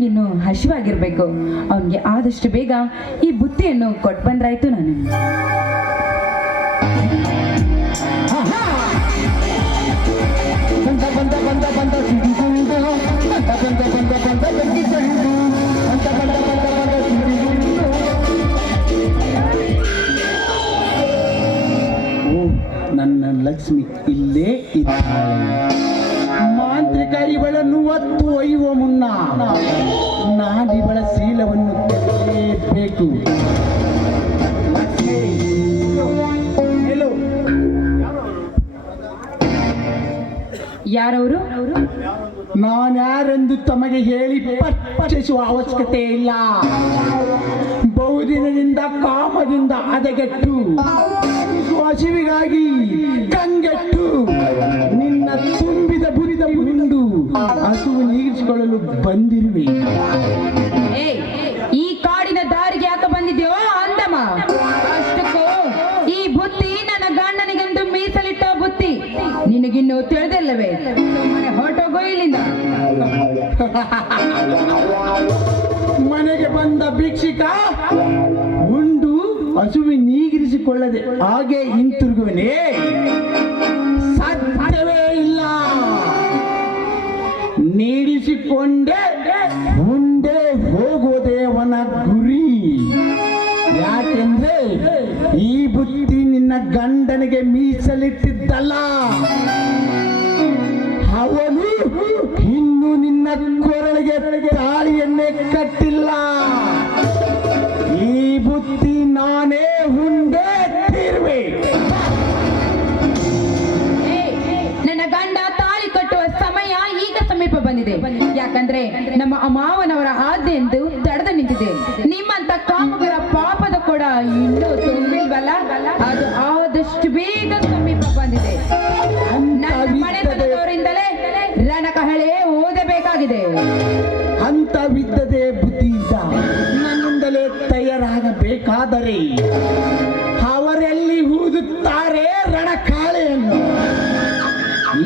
ಗಂಡನಿಗಿನ್ನು ಹಸಿವಾಗಿರ್ಬೇಕು ಅವನಿಗೆ ಆದಷ್ಟು ಬೇಗ ಈ ಬುತ್ತಿಯನ್ನು ಕೊಟ್ಟು ಬಂದ್ರಾಯ್ತು ನಾನು. ನನ್ನ ಲಕ್ಷ್ಮಿ ಇಲ್ಲೇ ಇದ್ದಾಳೆ. ಮಾಂತ್ರಿಕ ಇವಳನ್ನು ಒತ್ತು ಒಯ್ಯುವ ಮುನ್ನ ನಾಡಿವಳ ಶೀಲವನ್ನು ತೆಗೆಯಬೇಕು. ಯಾರವರು? ನಾನ್ಯಾರೆಂದು ತಮಗೆ ಹೇಳಿ ಪಟ್ಟಿಸುವ ಅವಶ್ಯಕತೆ ಇಲ್ಲ. ಬಹುದಿನದಿಂದ ಕಾಮದಿಂದ ಹದಗೆಟ್ಟು ಹಸಿವಿಗಾಗಿ ಕಂಗೆಟ್ಟು. ನಿನ್ನ ಬುರಿದ ಉಂಡು ಹಸುವು ನೀಗಿಸಿಕೊಳ್ಳಲು ಬಂದಿರುವೆ ಏ ಈ ಕಾಡಿನ ದಾರಿಗೆ ಯಾಕೆ ಬಂದಿದ್ಯೋ ಅಂದಮ್ಮ. ಅಷ್ಟಕ್ಕೂ ಈ ಬುತ್ತಿ ನನ್ನ ಗಂಡನಿಗೆಂದು ಮೀಸಲಿಟ್ಟ ಬುತ್ತಿ. ನಿನಗಿನ್ನು ತಿಳಿದಿಲ್ಲವೇ? ಹೊರಟೋಗೋ ಇಲ್ಲಿಂದ. ಮನೆಗೆ ಬಂದ ಭಿಕ್ಷಿಕ ಉಂಡು ಹಸುವಿ ನೀಗಿರಿಸಿಕೊಳ್ಳದೆ ಹಾಗೆ ಹಿಂತಿರುಗುವನೇ. ನೀಡಿಸಿಕೊಂಡೆ ಮುಂದೆ ಹೋಗೋ ದೇವನ ಗುರಿ. ಯಾಕೆಂದ್ರೆ ಈ ಬುದ್ಧಿ ನಿನ್ನ ಗಂಡನಿಗೆ ಮೀಸಲಿಟ್ಟಿದ್ದಲ್ಲ. ಅವನು ಇನ್ನು ನಿನ್ನ ಕೊರಳಿಗೆ ತಾಳಿಯನ್ನೇ ಕಟ್ಟಿಲ್ಲ. ಈ ಬುದ್ಧಿ ನಾನೇ ಉಂಡೆ ತೀರ್ವೆ ಬಂದಿದೆ. ಯಾಕಂದ್ರೆ ನಮ್ಮ ಅಮಾವನವರ ಆದ್ಯ ಎಂದು ತಡೆದು ನಿಂತಿದೆ. ನಿಮ್ಮಂತ ಕಾಮಗಳ ಪಾಪದ ಕೂಡ ಇನ್ನೂ ತುಂಬಿಲ್ವಲ್ಲ? ಅದು ಆದಷ್ಟು ಬೇಗ ಸಮೀಪ ಬಂದಿದೆ.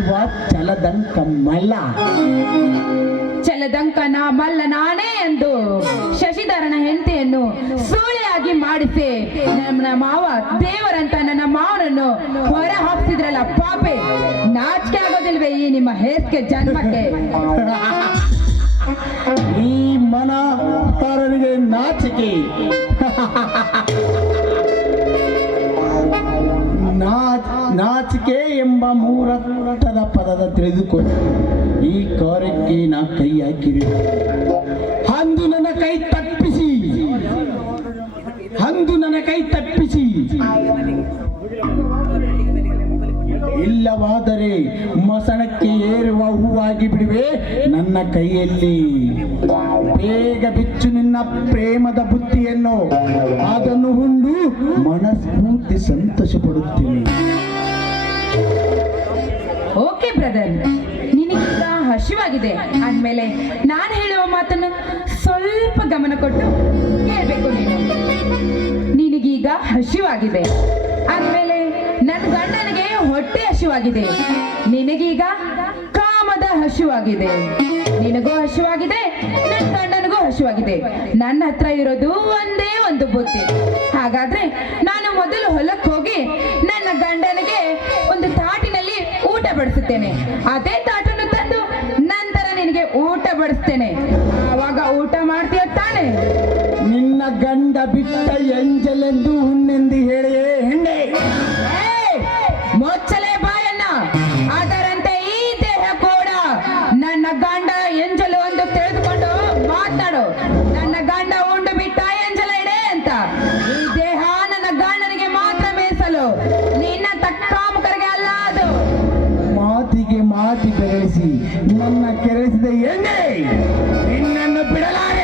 ಇವ ಚಲದಂಕಮ್ಮಲ್ಲ ಚಲದಂಕನ ಮಲ್ಲ ನಾನೇ ಎಂದು ಶಶಿಧರನ ಹೆಂಡತಿಯನ್ನು ಸೂಳೆಯಾಗಿ ಮಾಡಿಸಿ ನನ್ನ ಮಾವ ದೇವರಂತ ನನ್ನ ಮಾವನನ್ನು ಹೊರ ಹಾಕ್ತಿದ್ರಲ್ಲ ಪಾಪೆ. ನಾಚಿಕೆ ಆಗೋದಿಲ್ವೇ ಈ ನಿಮ್ಮ ಹೇಸ್ಗೆ ಜನ್ಮಕ್ಕೆ? ಈ ಮನ ತರನಿಗೆ ನಾಚಿಕೆ ನಾಚಿಕೆ ಎಂಬ ಮೂರರ್ಥದ ಪದದ ತಿಳಿದುಕೊಂಡು ಈ ಕಾರ್ಯಕ್ಕೆ ನಾ ಕೈ ಹಾಕಿರಿ ಅಂದು ನನ್ನ ಕೈ ತಪ್ಪಿಸಿ. ಅಂದು ನನ್ನ ಕೈ ತಪ್ಪಿಸಿ. ಇಲ್ಲವಾದರೆ ಮಸಣಕ್ಕೆ ಏರುವ ಹೂವಾಗಿ ಬಿಡುವೆ ನನ್ನ ಕೈಯಲ್ಲಿ. ಬೇಗ ಬಿಚ್ಚು ನಿನ್ನ ಪ್ರೇಮದ ಬುತ್ತಿಯನ್ನು. ಅದನ್ನು ಉಂಡು ಮನಸ್ಫೂರ್ತಿ ಸಂತೋಷ ಪಡುತ್ತೀನಿ ಓಕೆ ಬ್ರದರ್ ನಿನಗೀಗ ಹಸಿವಾಗಿದೆ. ಅಂದಮೇಲೆ ನಾನು ಹೇಳುವ ಮಾತನ್ನು ಸ್ವಲ್ಪ ಗಮನ ಕೊಟ್ಟು ಕೇಳಬೇಕು ನೀನು. ನಿನಗೀಗ ಹಸಿವಾಗಿದೆ. ಅಂದಮೇಲೆ ನನ್ನ ಗಂಡನಿಗೆ ಹೊಟ್ಟೆ ಹಸಿವಾಗಿದೆ. ನಿನಗೀಗ ಕಾಮದ ಹಸಿವಾಗಿದೆ. ನಿನಗೂ ಹಸಿವಾಗಿದೆ ನನ್ನ ಗಂಡನಿಗೂ ಹಸಿವಾಗಿದೆ. ನನ್ನ ಹತ್ರ ಇರೋದು ಒಂದೇ ಒಂದು ಬುತ್ತಿ ಹಾಗಾದ್ರೆ ನಾನು ಮೊದಲು ಹೊಲಕ್ಕೆ ಹೋಗಿ ನನ್ನ ಗಂಡನಿಗೆ ಬಡಿಸುತ್ತೇನೆ ಅದೇ ತಾಟನ್ನು ತಂದು ನಂತರ ನಿನಗೆ ಊಟ ಬಡಿಸ್ತೇನೆ. ಆವಾಗ ಊಟ ಮಾಡ್ತೀಯ ತಾನೆ? ನಿನ್ನ ಗಂಡ ಬಿಟ್ಟ ಎಂಜಲೆಂದು ಹುಣ್ಣೆಂದು ಹೇಳಿಯೇ ಹೆಣ್ಣೆ. ಬೆರೆಸಿ ನನ್ನ ಕೆರೆಸಿದ ಎಣ್ಣೆ ನಿನ್ನನ್ನು ಬಿಡಲಾರೆ.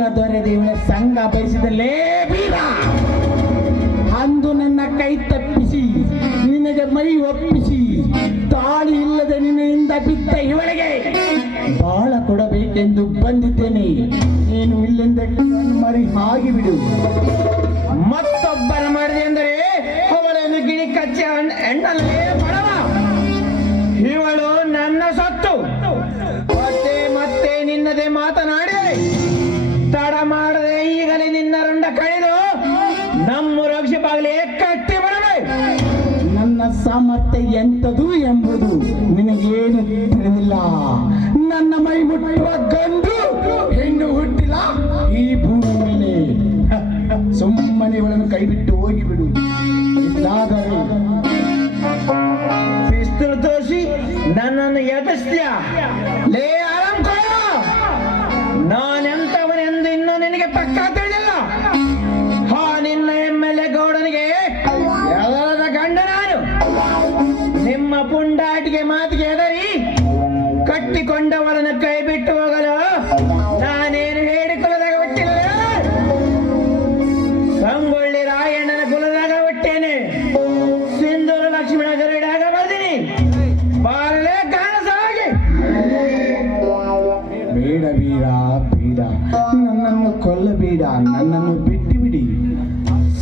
ಸಂಘ ದೊರೆದೇವನ ಸಂಘ ಬಯಸಿದಲೇ ವೀರ! ಅಂದು ನನ್ನ ಕೈ ತಪ್ಪಿಸಿ, ನಿನಗೆ ಮೈ ಒಪ್ಪಿಸಿ, ತಾಳಿ ಇಲ್ಲದೆ ನಿನ್ನಿಂದ ಬಿದ್ದ ಇವಳಿಗೆ ಬಾಳ ಕೊಡಬೇಕೆಂದು ಬಂದಿದ್ದೇನೆ. ನೀನು ಇಲ್ಲಿಂದ ಮರಿ ಹಾಗೆ ಬಿಡು ಮತ್ತೊಬ್ಬರ ಮಾಡಿದೆ ಅಂದರೆ, ಅವಳನ್ನು ಗಿಳಿ ಕಚ್ಚಿ ಎಣ್ಣಲ್ಲಿ ಸಾಮರ್ಥ್ಯ ಎಂಥದು ಎಂಬುದು ನಿನಗೇನು ತಿಳಿದಿಲ್ಲ. ನನ್ನ ಮೈ ಮುಟ್ಟುವ ಗಂಡು ನಿಮ್ಮ ಪುಂಡಾಟಿಗೆ ಮಾತಿಗೆ ಹೆದರಿ ಕಟ್ಟಿಕೊಂಡವರನ್ನು ಕೈ ಬಿಟ್ಟು ಹೋಗಲು ನಾನೇನು ಹೇಳಿ ಕುಲದಾಗ ಬಿಟ್ಟಿಲ್ಲ ಸಂಗೊಳ್ಳಿ ರಾಯಣ್ಣನ ಕುಲದಾಗ ಬಿಟ್ಟೇನೆ ಸಿಂಧೂರು ಲಕ್ಷ್ಮಣ ಗರುಡಾಗ ಬರ್ತೀನಿ ಬಾರಲೇ ಕಾಣಸಾಗಿ ಬೇಡ ಬೀಡ ಬೀಡ ನನ್ನನ್ನು ಕೊಲ್ಲಬೇಡ ನನ್ನನ್ನು ಬಿಟ್ಟು ಬಿಡಿ.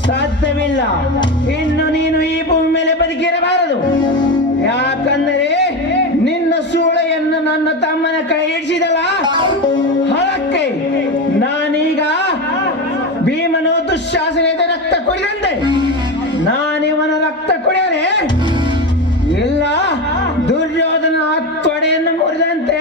ಸಾಧ್ಯವಿಲ್ಲ. ಇನ್ನು ನೀನು ಈ ಸೂಳೆಯನ್ನು ನನ್ನ ತಮ್ಮನ ಕೈ ಇಡಿಸಿದಲ್ಲ ಹೊಳಕ್ಕೆ ನಾನೀಗ ಭೀಮನು ದುಶ್ಯಾಸನದ ರಕ್ತ ಕುಡಿದಂತೆ. ನಾನಿವನ ರಕ್ತ ಕುಡಿಯಲೇ ಇಲ್ಲ ದುರ್ಯೋಧನ ತೊಡೆಯನ್ನು ಮುರಿದಂತೆ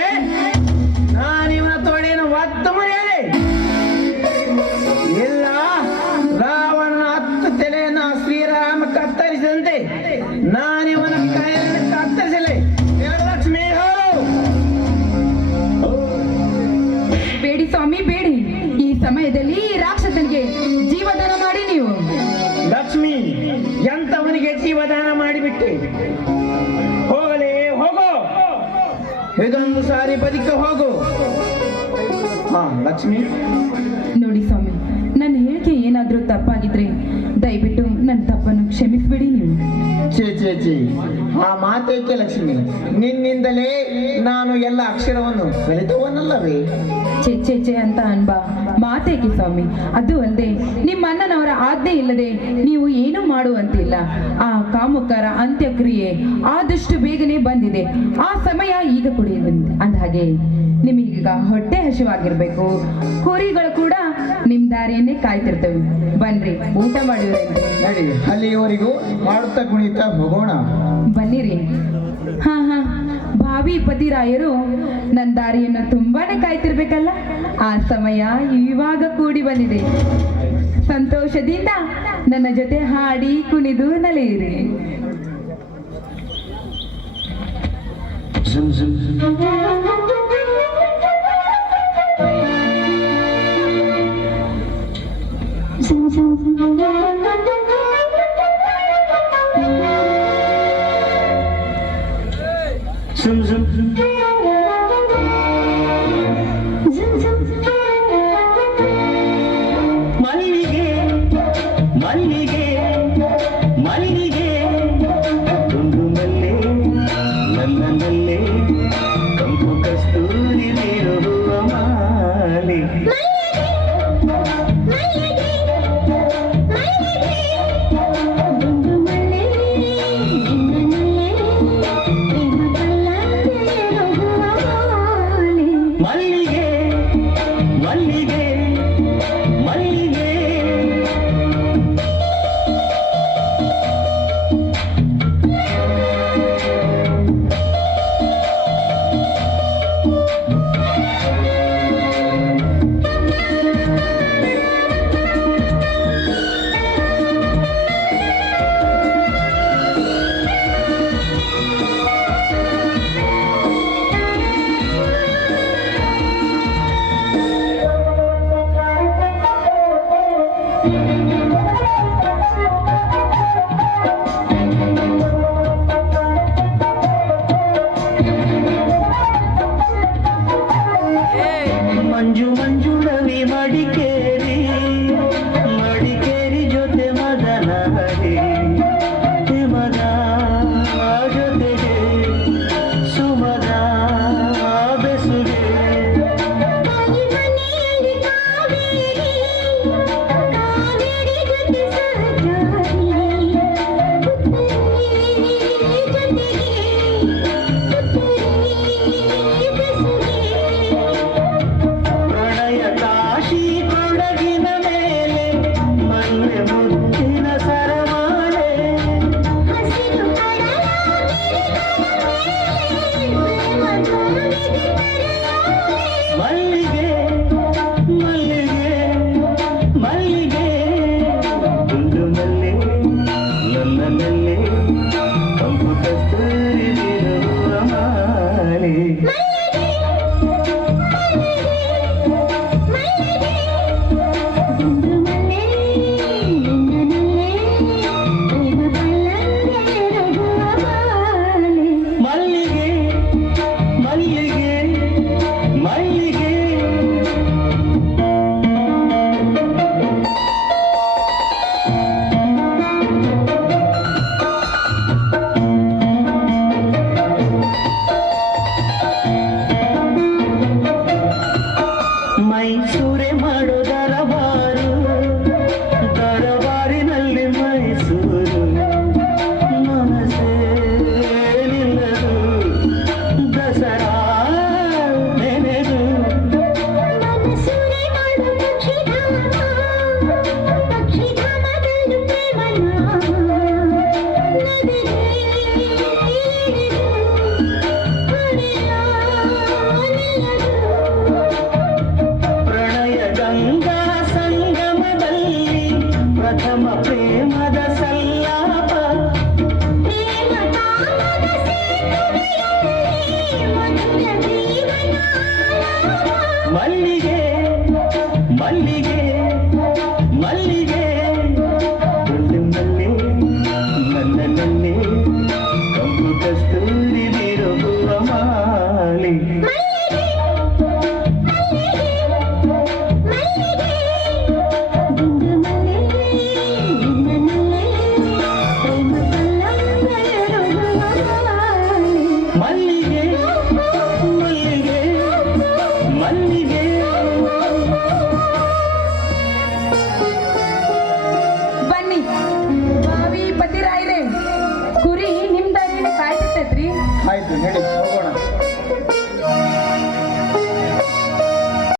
ಎಂತವನಿಗೆ ಜೀವದಾನ ಮಾಡಿಬಿಟ್ಟೆ ಹೋಗಲೇ ಹೋಗೋ. ಇದೊಂದು ಸಾರಿ ಬದುಕ ಹೋಗು. ಹಾ, ಲಕ್ಷ್ಮಿ. ನೋಡಿ ಸ್ವಾಮಿ, ನನ್ನ ಹೇಳಿಕೆ ಏನಾದರೂ ತಪ್ಪಾಗಿದ್ರೆ ದಯವಿಟ್ಟು ನನ್ನ ತಪ್ಪನ್ನು ಕ್ಷಮಿಸ್ಬಿಡಿ ನೀವು. ಛೇ ಆ ಮಾತೇಕೆ ಲಕ್ಷ್ಮಿ, ನಿನ್ನಿಂದಲೇ ನಾನು ಎಲ್ಲ ಅಕ್ಷರವನ್ನು ಕಲಿತವನಲ್ಲವೇ? ಚೆ ಅಂತ ಅನ್ಬಾ. ಮಾತೇಕೆ ಸ್ವಾಮಿ? ಅದು ಅಲ್ಲದೆ ನಿಮ್ಮ ಅಣ್ಣನವರ ಆಜ್ಞೆ ಇಲ್ಲದೆ ನೀವು ಏನೂ ಮಾಡುವಂತಿಲ್ಲ. ಆ ಕಾಮುಕರ ಅಂತ್ಯಕ್ರಿಯೆ ಆದಷ್ಟು ಬೇಗನೆ ಬಂದಿದೆ. ಆ ಸಮಯ ಈಗ ಕುಡಿಯುವಂತೆ. ಅಂದ ಹಾಗೆ ನಿಮಗೀಗ ಹೊಟ್ಟೆ ಹಸಿವಾಗಿರ್ಬೇಕು. ಕುರಿಗಳು ಕೂಡ ನಿಮ್ ದಾರಿಯನ್ನೇ ಕಾಯ್ತಿರ್ತವೆ. ಬನ್ರಿ ಊಟ ಮಾಡಿ ನಡಿ ಅಲ್ಲಿಯವರೆಗೂ ಮಾಡುತ್ತಾ ಕುಣಿತಾ ಹೋಗೋಣ. ಬನ್ನಿರಿ. ಹಾ ಹಾ. ಭಾವಿ ಪತಿರಾಯರು ನನ್ನ ದಾರಿಯನ್ನು ತುಂಬಾನೇ ಕಾಯ್ತಿರ್ಬೇಕಲ್ಲ? ಆ ಸಮಯ ಇವಾಗ ಕೂಡಿ ಬಂದಿದೆ. ಸಂತೋಷದಿಂದ ನನ್ನ ಜೊತೆ ಹಾಡಿ ಕುಣಿದು ನಲಿಯಿರಿ. Zoom, zoom. ಮಲ್ಲಿಗೆ ಮಲ್ಲಿಗೆ